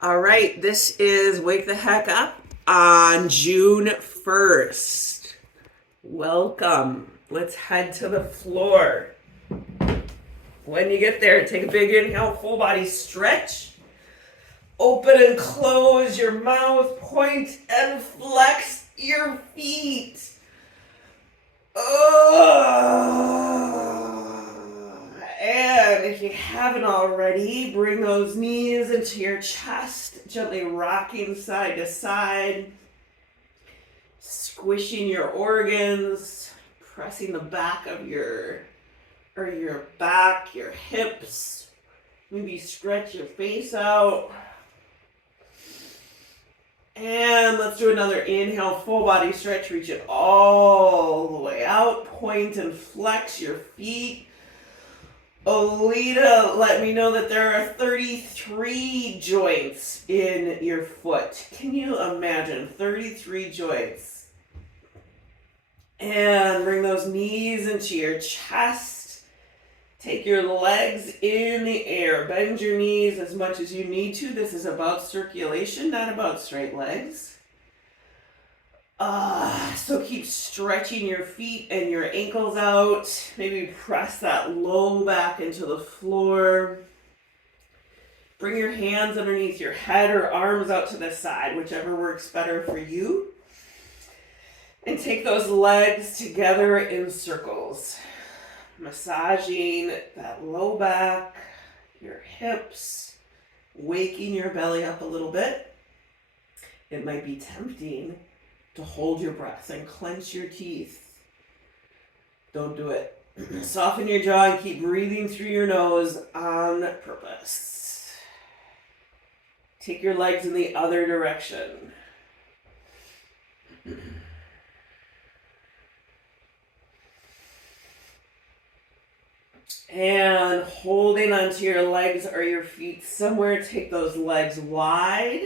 All right, this is Wake the Heck Up on June 1st. Welcome. Let's head to the floor. When you get there, take a big inhale, full body stretch. Open and close your mouth, point and flex your feet. And if you haven't already, bring those knees into your chest, gently rocking side to side, squishing your organs, pressing the back of your back, your hips. Maybe stretch your face out. And let's do another inhale, full body stretch, reach it all the way out, point and flex your feet. Olita, let me know that there are 33 joints in your foot. Can you imagine 33 joints? And bring those knees into your chest. Take your legs in the air. Bend your knees as much as you need to. This is about circulation, not about straight legs. So keep stretching your feet and your ankles out. Maybe press that low back into the floor. Bring your hands underneath your head or arms out to the side, whichever works better for you. And take those legs together in circles. Massaging that low back, your hips, waking your belly up a little bit. It might be tempting to hold your breath and clench your teeth. Don't do it. Soften your jaw and keep breathing through your nose on purpose. Take your legs in the other direction. And holding onto your legs or your feet somewhere, take those legs wide.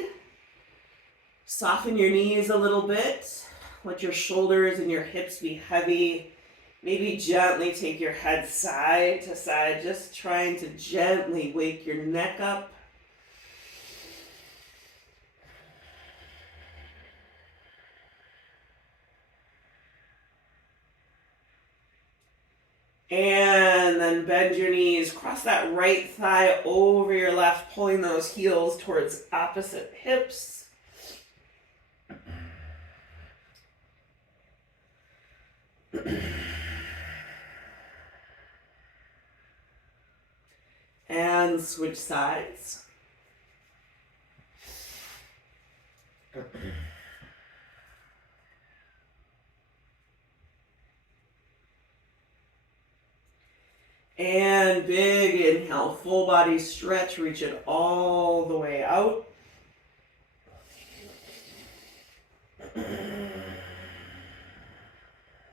Soften your knees a little bit. Let your shoulders and your hips be heavy. Maybe gently take your head side to side, just trying to gently wake your neck up. And then bend your knees, cross that right thigh over your left, pulling those heels towards opposite hips. And switch sides. And big inhale, full body stretch, reach it all the way out.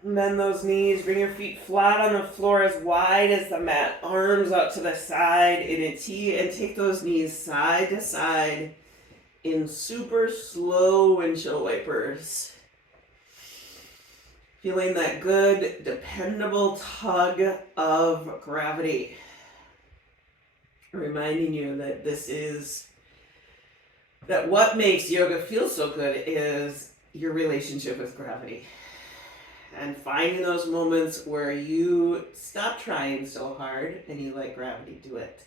Bend those knees, bring your feet flat on the floor as wide as the mat. Arms out to the side in a T, and take those knees side to side in super slow windshield wipers. Feeling that good, dependable tug of gravity. Reminding you that that what makes yoga feel so good is your relationship with gravity. And finding those moments where you stop trying so hard and you let gravity do it.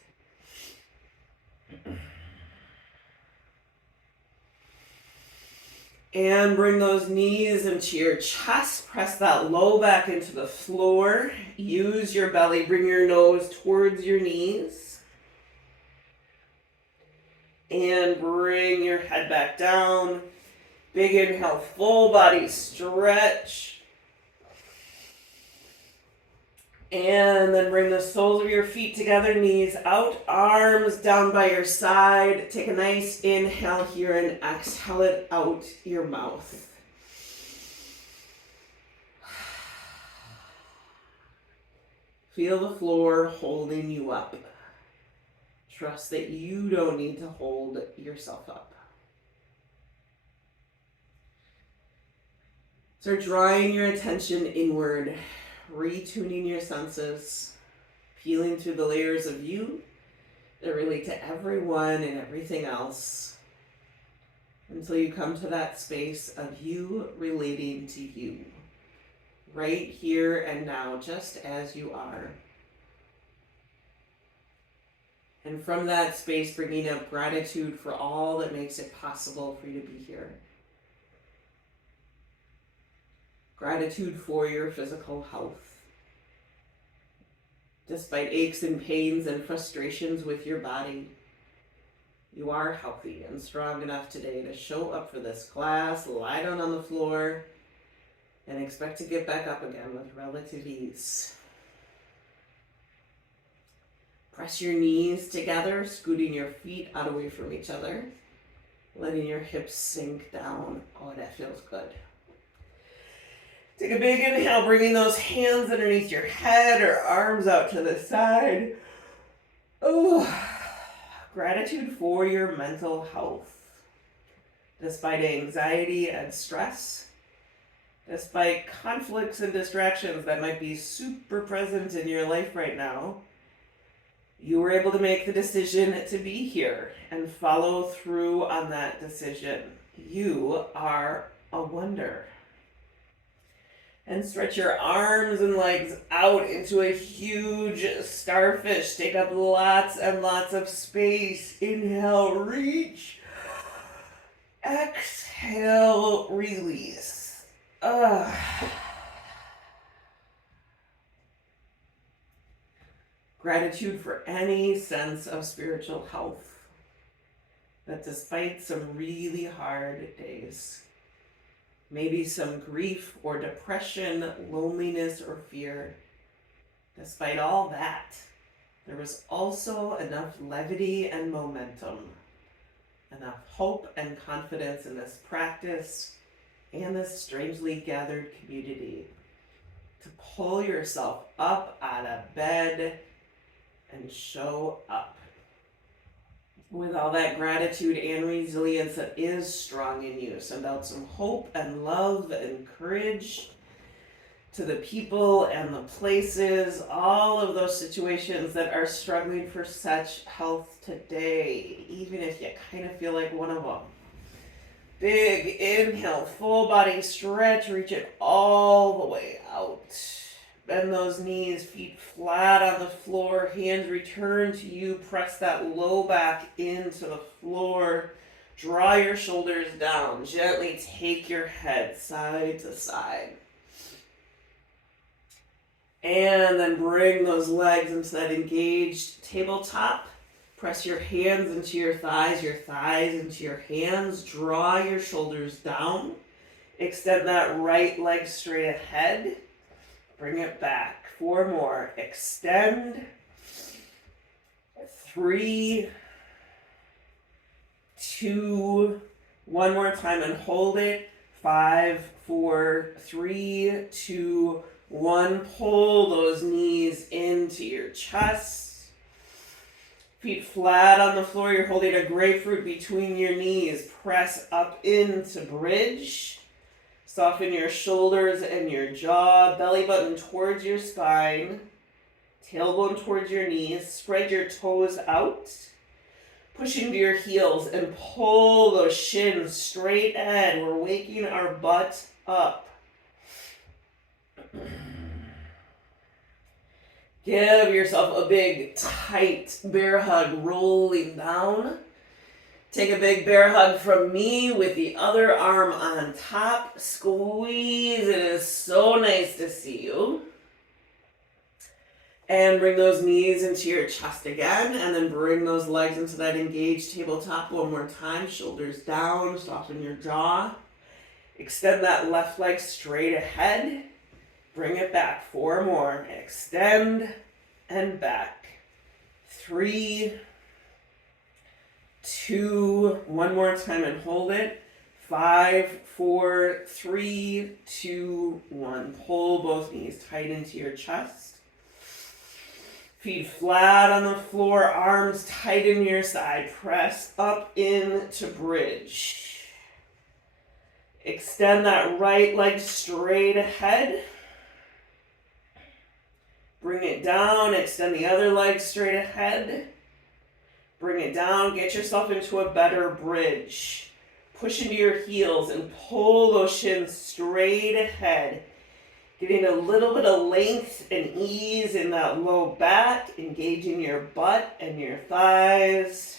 And bring those knees into your chest. Press that low back into the floor. Use your belly. Bring your nose towards your knees. And bring your head back down. Big inhale, full body stretch. And then bring the soles of your feet together, knees out, arms down by your side. Take a nice inhale here and exhale it out your mouth. Feel the floor holding you up. Trust that you don't need to hold yourself up. Start drawing your attention inward. Retuning your senses, peeling through the layers of you that relate to everyone and everything else. until you come to that space of you relating to you, right here and now, just as you are. And from that space, bringing up gratitude for all that makes it possible for you to be here. Gratitude for your physical health. Despite aches and pains and frustrations with your body, you are healthy and strong enough today to show up for this class, lie down on the floor, and expect to get back up again with relative ease. Press your knees together, scooting your feet out away from each other, letting your hips sink down. Oh, that feels good. Take a big inhale, bringing those hands underneath your head or arms out to the side. Oh, gratitude for your mental health. Despite anxiety and stress, despite conflicts and distractions that might be super present in your life right now, you were able to make the decision to be here and follow through on that decision. You are a wonder. And stretch your arms and legs out into a huge starfish. Take up lots and lots of space. Inhale, reach. Exhale, release. Gratitude for any sense of spiritual health. That despite some really hard days, maybe some grief or depression, loneliness or fear, despite all that, there was also enough levity and momentum, enough hope and confidence in this practice and this strangely gathered community to pull yourself up out of bed and show up with all that gratitude and resilience that is strong in you. Send out some hope and love and courage to the people and the places, all of those situations that are struggling for such health today, even if you kind of feel like one of them. Big inhale, full body stretch, reach it all the way out. Bend those knees, feet flat on the floor, hands return to you. Press that low back into the floor. Draw your shoulders down. Gently take your head side to side. And then bring those legs into that engaged tabletop. Press your hands into your thighs into your hands. Draw your shoulders down. Extend that right leg straight ahead. Bring it back. 4 more. Extend. 3, 2, 1 more time and hold it. 5, 4, 3, 2, 1. Pull those knees into your chest. Feet flat on the floor. You're holding a grapefruit between your knees. Press up into bridge. Soften your shoulders and your jaw, belly button towards your spine, tailbone towards your knees. Spread your toes out, push into your heels and pull those shins straight ahead. We're waking our butt up. Give yourself a big, tight bear hug, rolling down. Take a big bear hug from me with the other arm on top. Squeeze. It is so nice to see you. And bring those knees into your chest again. And then bring those legs into that engaged tabletop one more time. Shoulders down. Soften your jaw. Extend that left leg straight ahead. Bring it back. 4 more. Extend and back. 3, 2, 1 more time and hold it. 5, 4, 3, 2, 1. Pull both knees tight into your chest. Feet flat on the floor, arms tight in your side. Press up into bridge. Extend that right leg straight ahead. Bring it down, extend the other leg straight ahead. Bring it down, get yourself into a better bridge. push into your heels and pull those shins straight ahead. Getting a little bit of length and ease in that low back, engaging your butt and your thighs.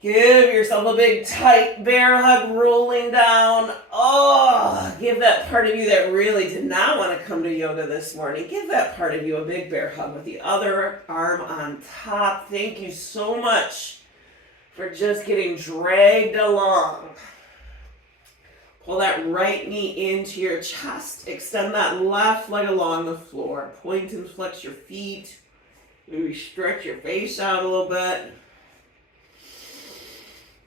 Give yourself a big tight bear hug, rolling down. Oh, give that part of you that really did not want to come to yoga this morning, give that part of you a big bear hug with the other arm on top. Thank you so much for just getting dragged along. Pull that right knee into your chest. Extend that left leg along the floor. Point and flex your feet. Maybe stretch your face out a little bit.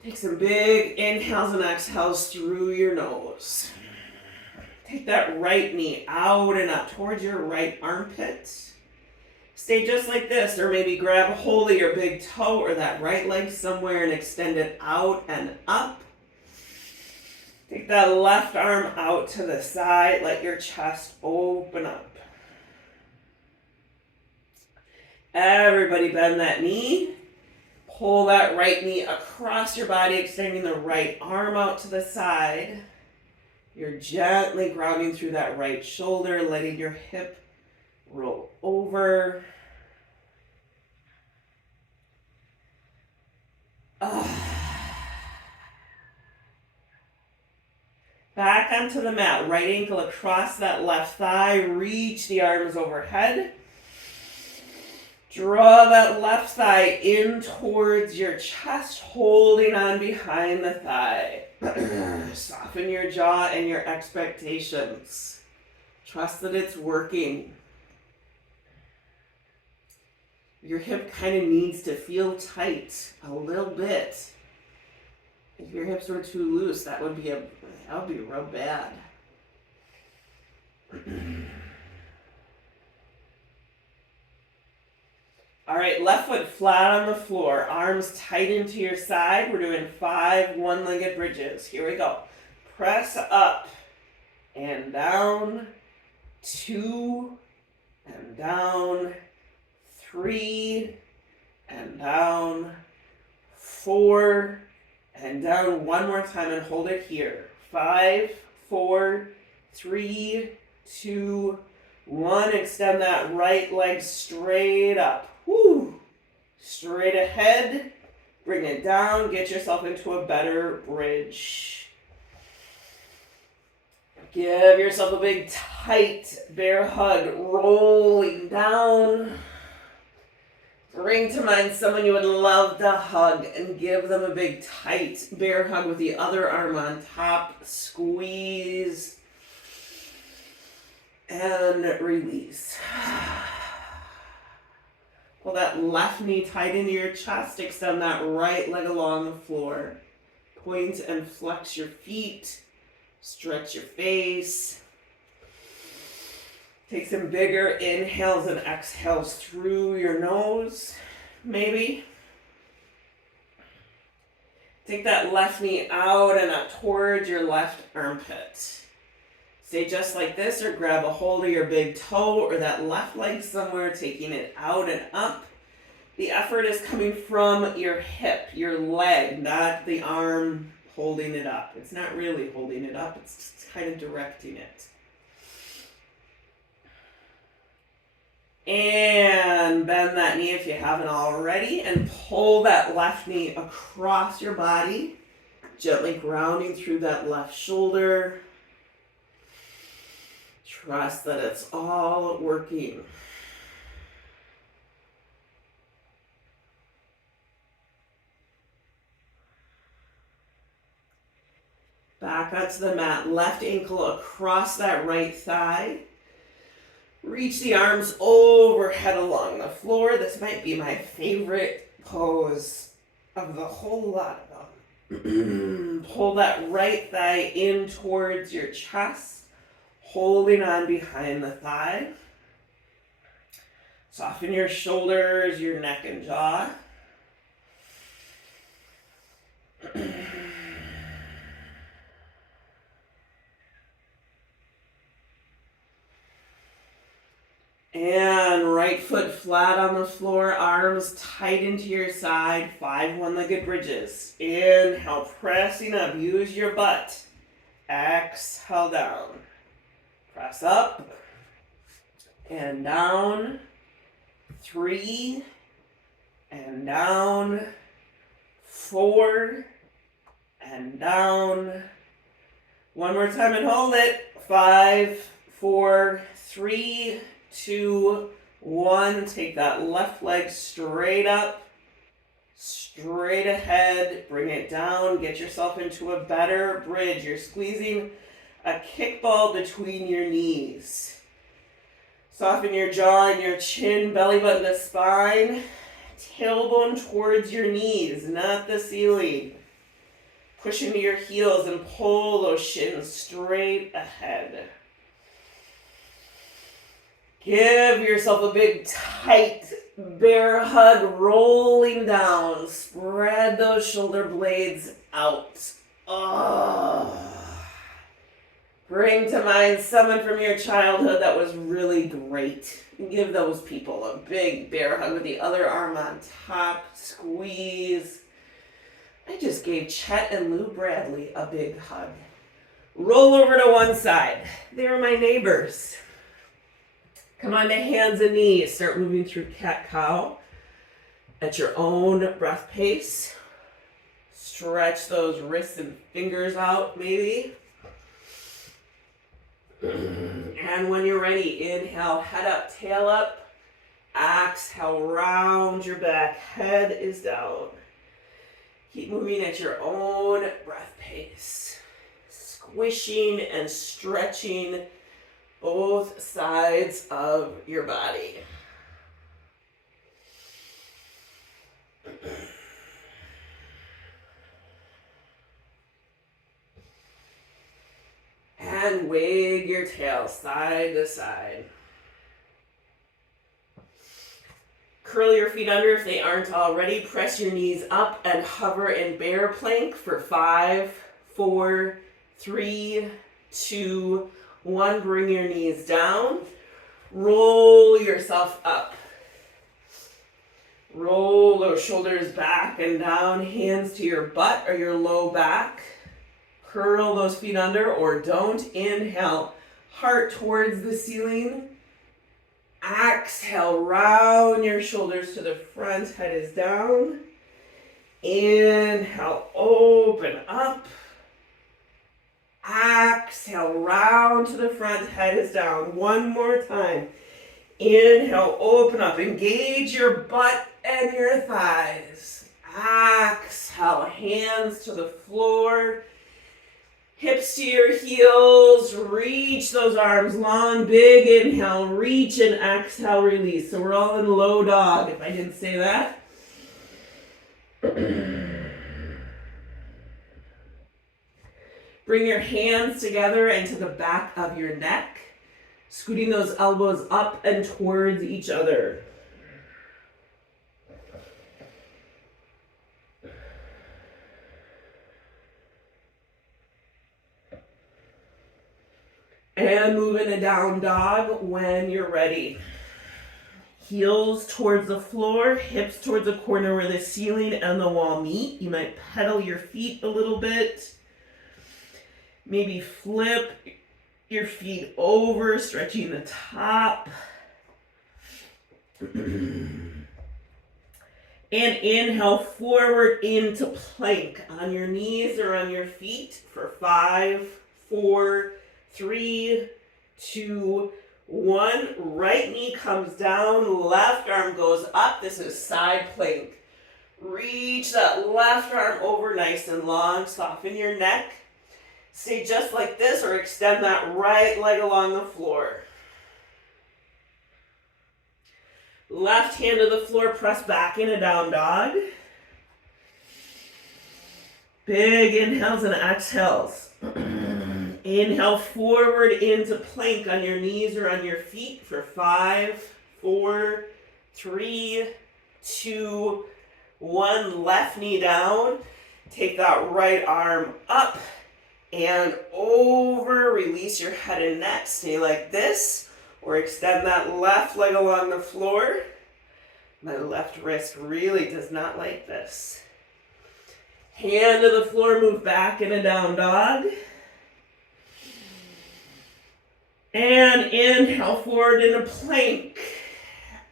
Take some big inhales and exhales through your nose. Take that right knee out and up towards your right armpit. Stay just like this, or maybe grab a hold of your big toe or that right leg somewhere and extend it out and up. Take that left arm out to the side. Let your chest open up. Everybody bend that knee. Pull that right knee across your body, extending the right arm out to the side. You're gently grounding through that right shoulder, letting your hip roll over. Back onto the mat. Right ankle across that left thigh. Reach the arms overhead. Draw that left thigh in towards your chest, holding on behind the thigh. Soften your jaw and your expectations. Trust that it's working. Your hip kind of needs to feel tight a little bit. If your hips were too loose, that would be real bad. All right, left foot flat on the floor, arms tight into your side. We're doing 5 one-legged bridges. Here we go. Press up and down, 2 and down, 3 and down, 4 and down. One more time and hold it here. 5, 4, 3, 2, 1. Extend that right leg straight up. Woo. Straight ahead. Bring it down. Get yourself into a better bridge. Give yourself a big tight bear hug. Rolling down. Bring to mind someone you would love to hug and give them a big tight bear hug with the other arm on top. Squeeze and release. Pull that left knee tight into your chest. Extend that right leg along the floor. Point and flex your feet. Stretch your face. Take some bigger inhales and exhales through your nose, maybe. Take that left knee out and up towards your left armpit. Stay just like this, or grab a hold of your big toe or that left leg somewhere, taking it out and up. The effort is coming from your hip, your leg, not the arm holding it up. It's not really holding it up, it's just kind of directing it. And bend that knee if you haven't already, and pull that left knee across your body, gently grounding through that left shoulder. Trust that it's all working. Back onto the mat, left ankle across that right thigh. Reach the arms overhead along the floor. This might be my favorite pose of the whole lot of them. Pull that right thigh in towards your chest, holding on behind the thigh. Soften your shoulders, your neck and jaw. And right Right foot flat on the floor, arms tight into your side, 5 one-legged bridges. Inhale, pressing up, use your butt. Exhale down. Press up and down. 3 and down. 4 and down. One more time and hold it. 5, 4, 3, 2, 1. Take that left leg straight up, straight ahead. Bring it down. Get yourself into a better bridge. You're squeezing a kickball between your knees. Soften your jaw and your chin, belly button to spine. Tailbone towards your knees, not the ceiling. Push into your heels and pull those shins straight ahead. Give yourself a big, tight bear hug, rolling down. Spread those shoulder blades out. Bring to mind someone from your childhood that was really great. Give those people a big bear hug with the other arm on top. Squeeze. I just gave Chet and Lou Bradley a big hug. Roll over to one side. They're my neighbors. Come on to hands and knees. Start moving through cat-cow at your own breath pace. Stretch those wrists and fingers out, maybe. And when you're ready, inhale, head up, tail up. Exhale, round your back. Head is down. Keep moving at your own breath pace. Squishing and stretching both sides of your body. And wag your tail side to side. Curl your feet under if they aren't already. Press your knees up and hover in bear plank for 5, 4, 3, 2, 1. Bring your knees down. Roll yourself up. Roll those shoulders back and down. Hands to your butt or your low back. Curl those feet under or don't. Inhale, heart towards the ceiling. Exhale, round your shoulders to the front, head is down. Inhale, open up. Exhale, round to the front, head is down. One more time. Inhale, open up, engage your butt and your thighs. Exhale, hands to the floor. Hips to your heels, reach those arms long, big inhale, reach and exhale, release. So we're all in low dog, if I didn't say that. Bring your hands together into the back of your neck, scooting those elbows up and towards each other. And move in a down dog when you're ready. Heels towards the floor, hips towards the corner where the ceiling and the wall meet. You might pedal your feet a little bit. Maybe flip your feet over, stretching the top. And inhale forward into plank on your knees or on your feet for 5, 4, 3, 2, 1. Right knee comes down, left arm goes up. This is side plank. Reach that left arm over nice and long. Soften your neck. Stay just like this or extend that right leg along the floor. Left hand to the floor, press back in a down dog. Big inhales and exhales. Inhale forward into plank on your knees or on your feet for 5, 4, 3, 2, 1. Left knee down. Take that right arm up and over. Release your head and neck. Stay like this Or extend that left leg along the floor. My left wrist really does not like this. Hand to the floor, move back in a down dog. And inhale forward in a plank.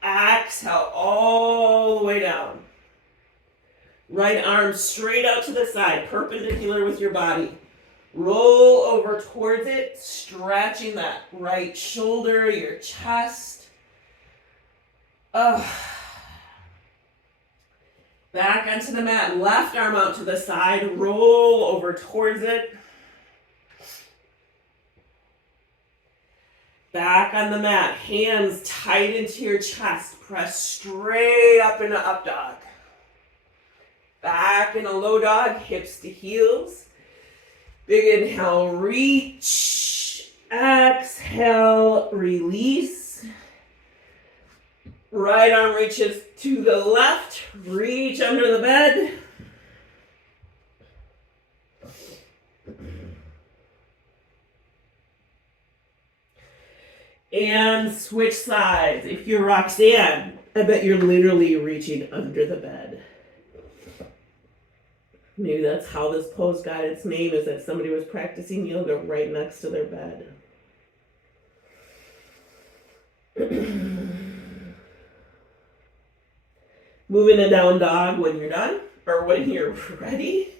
Exhale all the way down. Right arm straight out to the side, perpendicular with your body. Roll over towards it, stretching that right shoulder, your chest. Back onto the mat, left arm out to the side, roll over towards it. Back on the mat, hands tight into your chest, press straight up into up dog. Back in a low dog, hips to heels. Big inhale, reach. Exhale, release. Right arm reaches to the left, reach under the bed. And switch sides. If you're Roxanne, I bet you're literally reaching under the bed. Maybe that's how this pose got its name, is that somebody was practicing yoga right next to their bed. Move in a down dog when you're done, or when you're ready.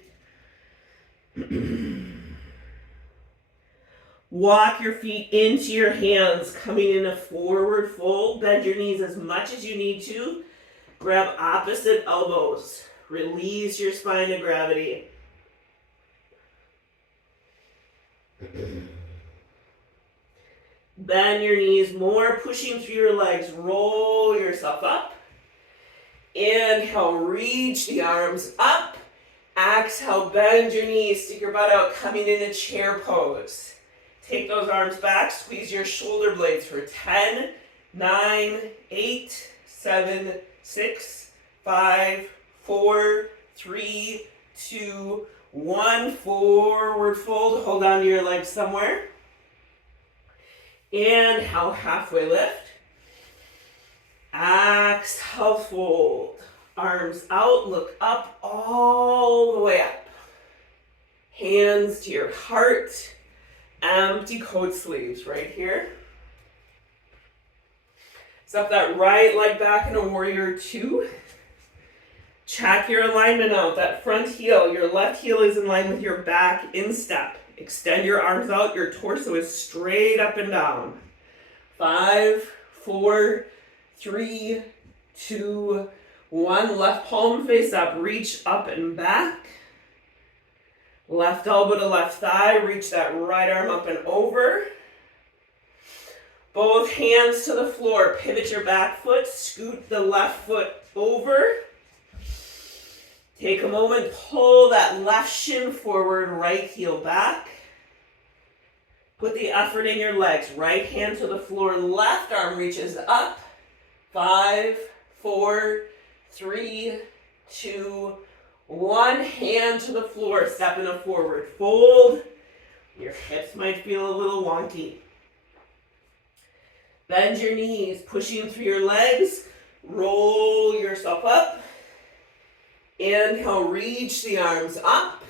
Walk your feet into your hands, coming in a forward fold. Bend your knees as much as you need to. Grab opposite elbows. Release your spine to gravity. Bend your knees more, pushing through your legs. Roll yourself up. Inhale, reach the arms up. Exhale, bend your knees, stick your butt out, coming in a chair pose. Take those arms back, squeeze your shoulder blades for 10, 9, 8, 7, 6, 5, 4, 3, 2, 1. Forward fold, hold on to your legs somewhere. Inhale, halfway lift. Exhale, fold. Arms out, look up, all the way up. Hands to your heart. Empty coat sleeves right here. Step that right leg back in a warrior two. Check your alignment out. That front heel, your left heel is in line with your back in step. Extend your arms out. Your torso is straight up and down. 5, 4, 3, 2, 1. Left palm face up. Reach up and back. Left elbow to left thigh, reach that right arm up and over. Both hands to the floor, pivot your back foot, scoot the left foot over. Take a moment, pull that left shin forward, right heel back. Put the effort in your legs, right hand to the floor, left arm reaches up. 5, 4, 3, 2, 1. Hand to the floor, step in a forward fold. Your hips might feel a little wonky. Bend your knees, pushing through your legs. Roll yourself up. Inhale, reach the arms up.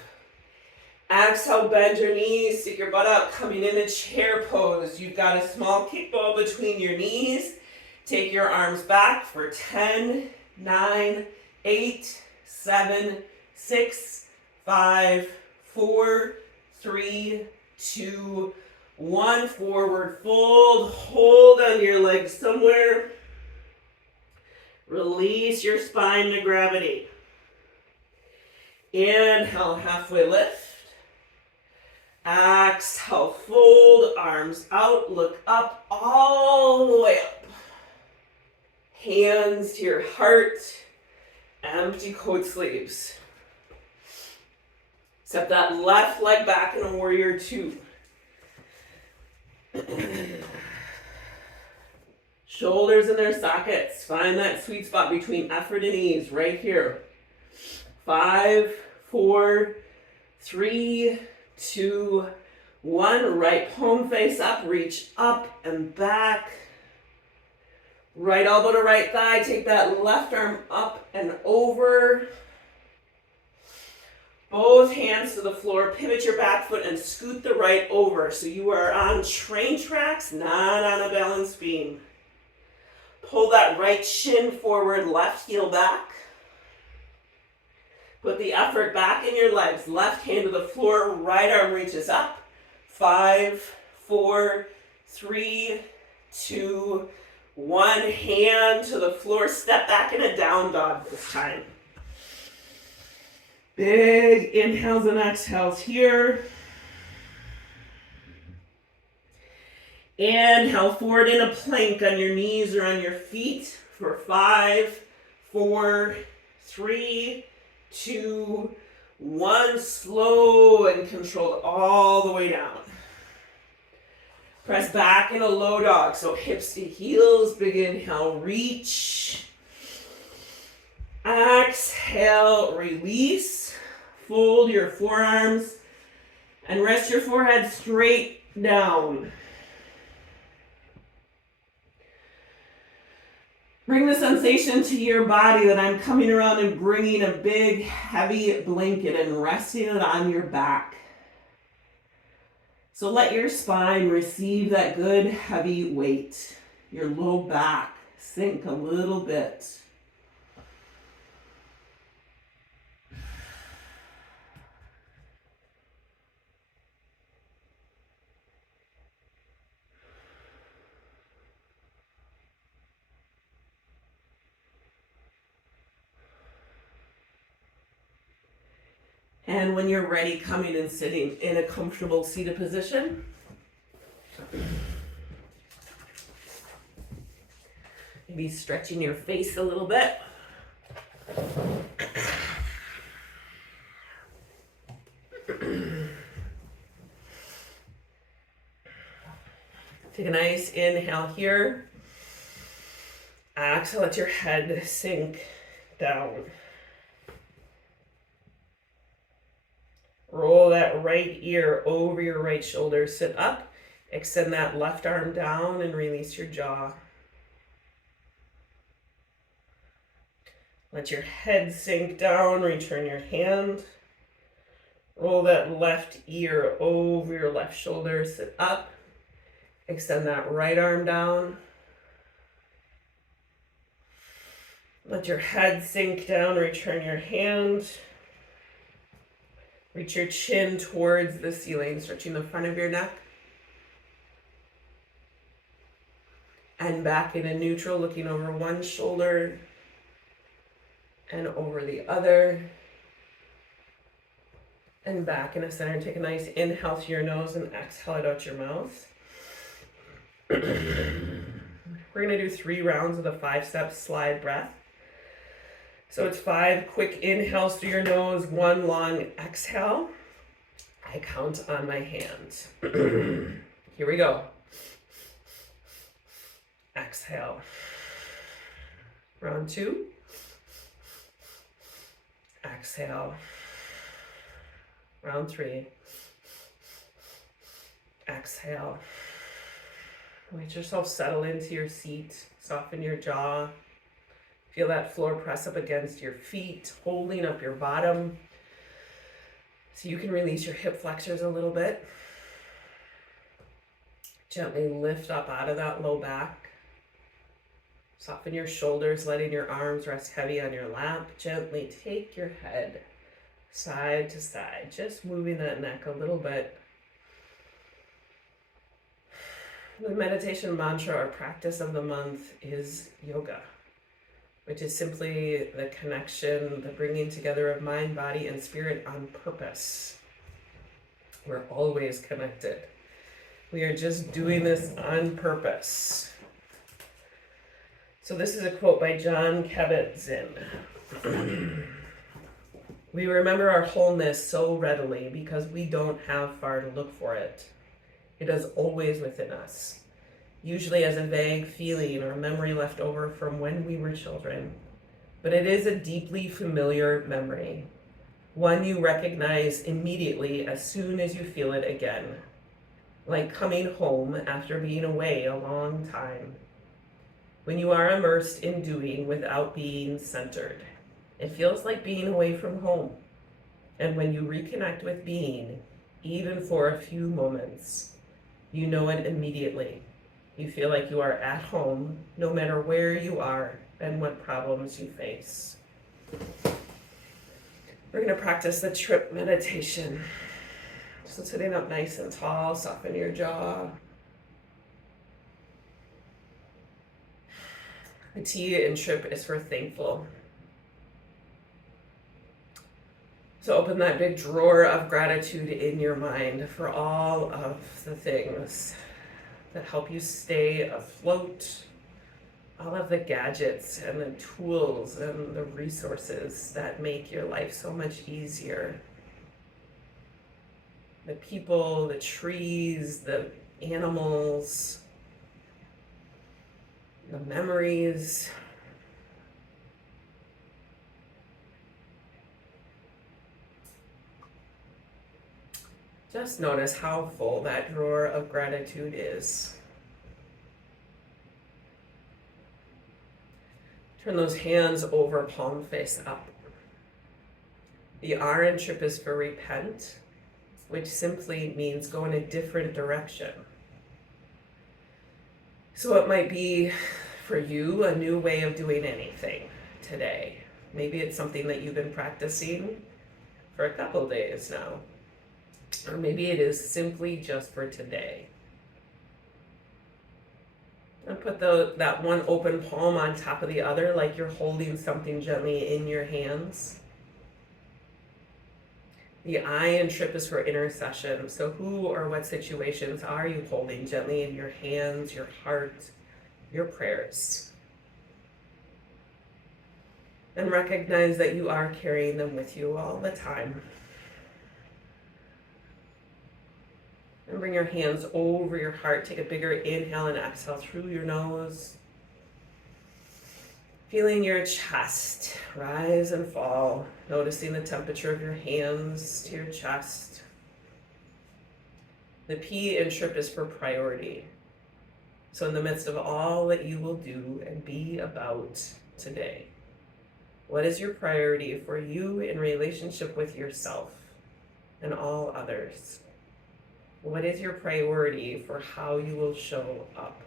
Exhale, bend your knees, stick your butt out, coming in a chair pose. You've got a small kickball between your knees. Take your arms back for 10, 9, 8, 7, 6, 5, 4, 3, 2, 1. Forward fold. Hold on your legs somewhere. Release your spine to gravity. Inhale, halfway lift. Exhale, fold. Arms out. Look up, all the way up. Hands to your heart. Empty coat sleeves. Step that left leg back in a warrior two. Shoulders in their sockets. Find that sweet spot between effort and ease right here. 5, 4, 3, 2, 1. Right palm face up. Reach up and back. Right elbow to right thigh. Take that left arm up and over. Both hands to the floor. Pivot your back foot and scoot the right over. So you are on train tracks, not on a balance beam. Pull that right shin forward, left heel back. Put the effort back in your legs. Left hand to the floor, right arm reaches up. 5, 4, 3, 2, 1. Hand to the floor. Step back in a down dog this time. Big inhales and exhales here. Inhale forward in a plank on your knees or on your feet for 5, 4, 3, 2, 1. Slow and controlled all the way down. Press back in a low dog. So hips to heels. Big inhale, reach. Exhale, release. Fold your forearms and rest your forehead straight down. Bring the sensation to your body that I'm coming around and bringing a big, heavy blanket and resting it on your back. So let your spine receive that good, heavy weight. Your low back sink a little bit. And when you're ready, coming and sitting in a comfortable seated position. Maybe stretching your face a little bit. Take a nice inhale here. Exhale, let your head sink down. Roll that right ear over your right shoulder. Sit up. Extend that left arm down and release your jaw. Let your head sink down. Return your hand. Roll that left ear over your left shoulder. Sit up. Extend that right arm down. Let your head sink down. Return your hand. Reach your chin towards the ceiling, stretching the front of your neck. And back into neutral, looking over one shoulder and over the other. And back in the center. Take a nice inhale through your nose and exhale it out your mouth. We're going to do 3 rounds of the 5-step slide breath. So it's 5 quick inhales through your nose, 1 long exhale. I count on my hands. Here we go. Exhale. Round 2. Exhale. Round 3. Exhale. Let yourself settle into your seat. Soften your jaw. Feel that floor press up against your feet, holding up your bottom. So you can release your hip flexors a little bit. Gently lift up out of that low back. Soften your shoulders, letting your arms rest heavy on your lap. Gently take your head side to side, just moving that neck a little bit. The meditation mantra or practice of the month is yoga, which is simply the connection, the bringing together of mind, body, and spirit on purpose. We're always connected. We are just doing this on purpose. So this is a quote by John Kabat-Zinn. We remember our wholeness so readily because we don't have far to look for it. It is always within us, usually as a vague feeling or memory left over from when we were children. But it is a deeply familiar memory, one you recognize immediately as soon as you feel it again, like coming home after being away a long time. when you are immersed in doing without being centered. It feels like being away from home. And when you reconnect with being, even for a few moments, you know it immediately. You feel like you are at home, no matter where you are and what problems you face. We're going to practice the trip meditation. So sitting up nice and tall, soften your jaw. The T in trip is for thankful. So open that big drawer of gratitude in your mind for all of the things that help you stay afloat, all of the gadgets and the tools and the resources that make your life so much easier. The people, the trees, the animals, the memories. Just notice how full that drawer of gratitude is. Turn those hands over, palm face up. The R in trip is for repent, which simply means go in a different direction. So it might be for you a new way of doing anything today. Maybe it's something that you've been practicing for a couple days now. Or maybe it is simply just for today. And put that one open palm on top of the other like you're holding something gently in your hands. The I in trip is for intercession. So who or what situations are you holding gently in your hands, your heart, your prayers? And recognize that you are carrying them with you all the time. And bring your hands over your heart. Take a bigger inhale and exhale through your nose. Feeling your chest rise and fall. Noticing the temperature of your hands to your chest. The P in trip is for priority. So in the midst of all that you will do and be about today, what is your priority for you in relationship with yourself and all others? What is your priority for how you will show up?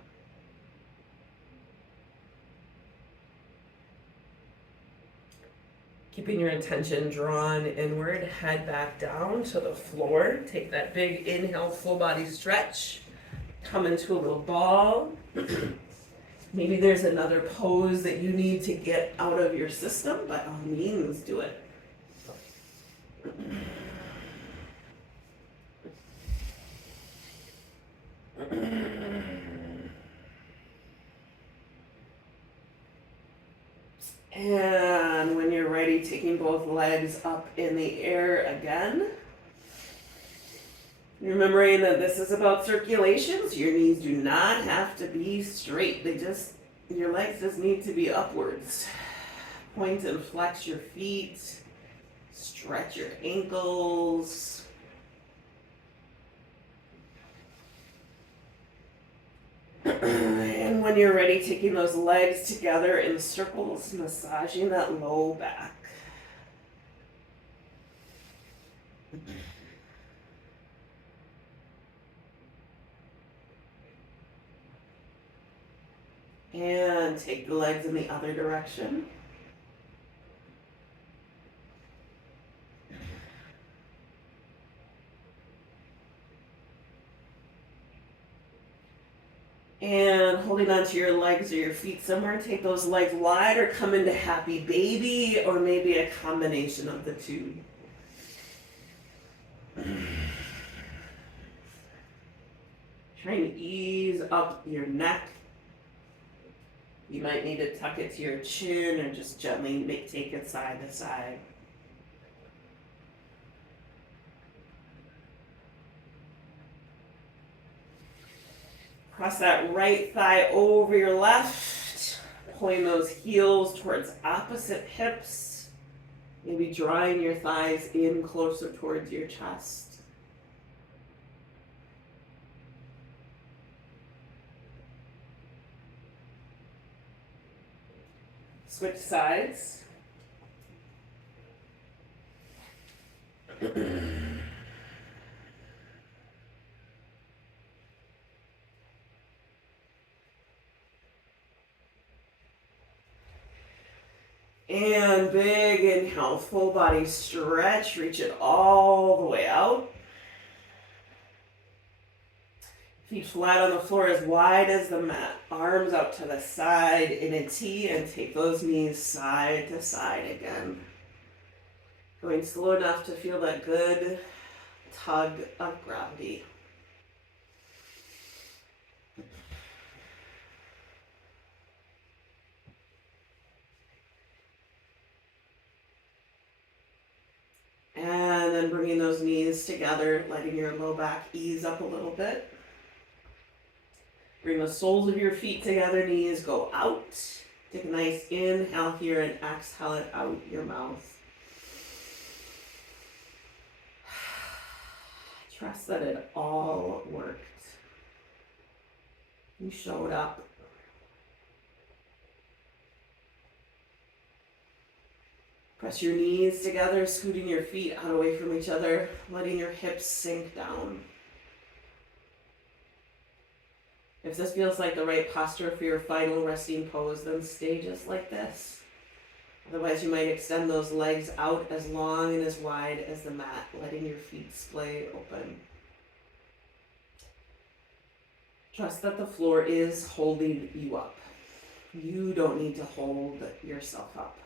Keeping your attention drawn inward, head back down to the floor. Take that big inhale, full body stretch. Come into a little ball. Maybe there's another pose that you need to get out of your system. By all means, do it. And when you're ready, taking both legs up in the air again. Remembering that this is about circulation, so your knees do not have to be straight. Your legs just need to be upwards. Point and flex your feet. Stretch your ankles. And when you're ready, taking those legs together in circles, massaging that low back. And take the legs in the other direction. And holding onto your legs or your feet somewhere, take those legs wide or come into happy baby, or maybe a combination of the two. Try and ease up your neck. You might need to tuck it to your chin or just gently take it side to side. Cross that right thigh over your left. Pulling those heels towards opposite hips. Maybe drawing your thighs in closer towards your chest. Switch sides. And big inhale, full body stretch, reach it all the way out. Feet flat on the floor as wide as the mat. Arms out to the side in a T, and take those knees side to side again. Going slow enough to feel that good tug of gravity. And then bringing those knees together, letting your low back ease up a little bit. Bring the soles of your feet together, knees go out. Take a nice inhale here and exhale it out your mouth. Trust that it all worked. You showed up. Press your knees together, scooting your feet out away from each other, letting your hips sink down. If this feels like the right posture for your final resting pose, then stay just like this. Otherwise, you might extend those legs out as long and as wide as the mat, letting your feet splay open. Trust that the floor is holding you up. You don't need to hold yourself up.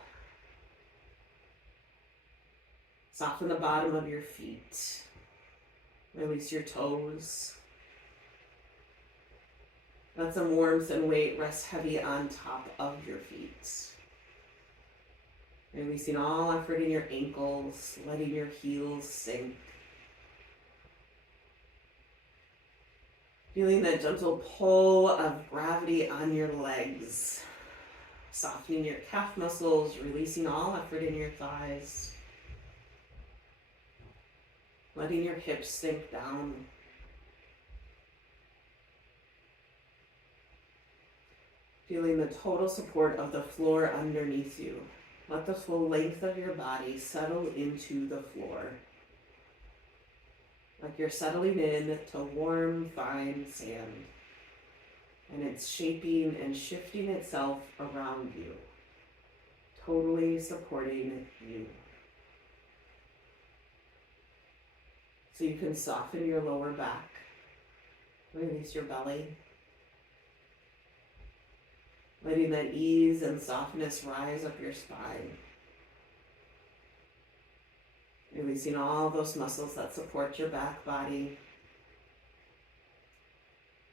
Soften the bottom of your feet. Release your toes. Let some warmth and weight rest heavy on top of your feet. Releasing all effort in your ankles, letting your heels sink. Feeling that gentle pull of gravity on your legs. Softening your calf muscles, releasing all effort in your thighs. Letting your hips sink down. Feeling the total support of the floor underneath you. Let the full length of your body settle into the floor. Like you're settling in to warm, fine sand. And it's shaping and shifting itself around you. Totally supporting you. So you can soften your lower back. Release your belly. Letting that ease and softness rise up your spine. Releasing all those muscles that support your back body.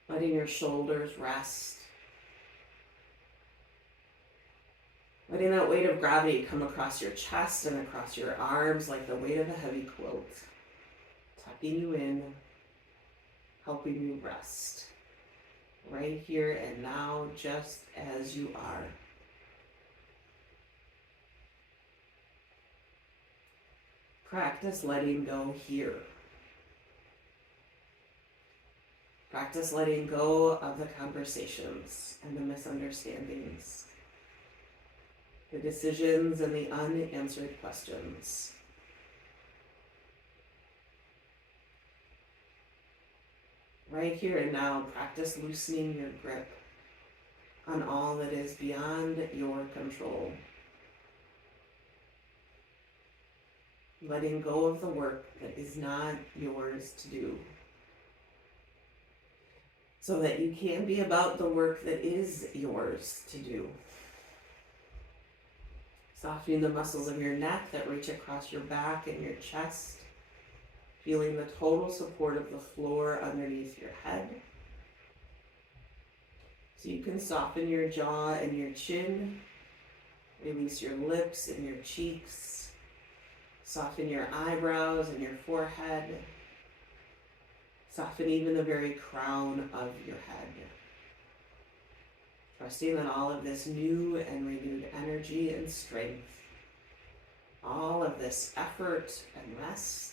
Letting your shoulders rest. Letting that weight of gravity come across your chest and across your arms like the weight of a heavy quilt. Tucking you in, helping you rest. Right here and now, just as you are. Practice letting go here. Practice letting go of the conversations and the misunderstandings, the decisions and the unanswered questions. Right here and now, practice loosening your grip on all that is beyond your control. Letting go of the work that is not yours to do. So that you can be about the work that is yours to do. Softening the muscles of your neck that reach across your back and your chest. Feeling the total support of the floor underneath your head. So you can soften your jaw and your chin. Release your lips and your cheeks. Soften your eyebrows and your forehead. Soften even the very crown of your head. Trusting that all of this new and renewed energy and strength, all of this effort and rest,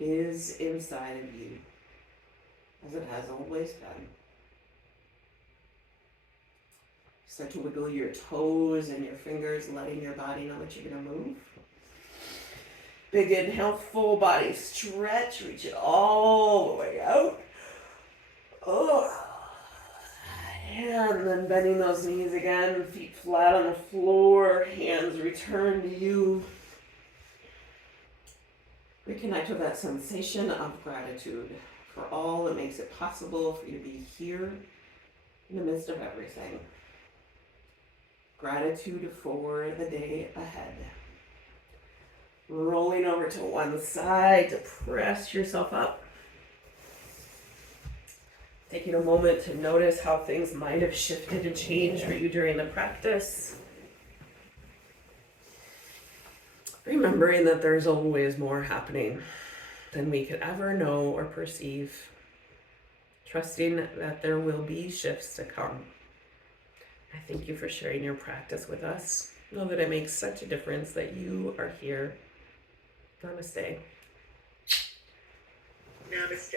is inside of you, as it has always been. Start to wiggle your toes and your fingers, letting your body know that you're going to move. Big inhale, full body stretch. Reach it all the way out. Oh. And then bending those knees again, feet flat on the floor, hands return to you. Reconnect with that sensation of gratitude for all that makes it possible for you to be here in the midst of everything. Gratitude for the day ahead. Rolling over to one side to press yourself up. Taking a moment to notice how things might have shifted and changed for you during the practice. Remembering that there's always more happening than we could ever know or perceive. Trusting that there will be shifts to come. I thank you for sharing your practice with us. Know that it makes such a difference that you are here. Namaste. Namaste.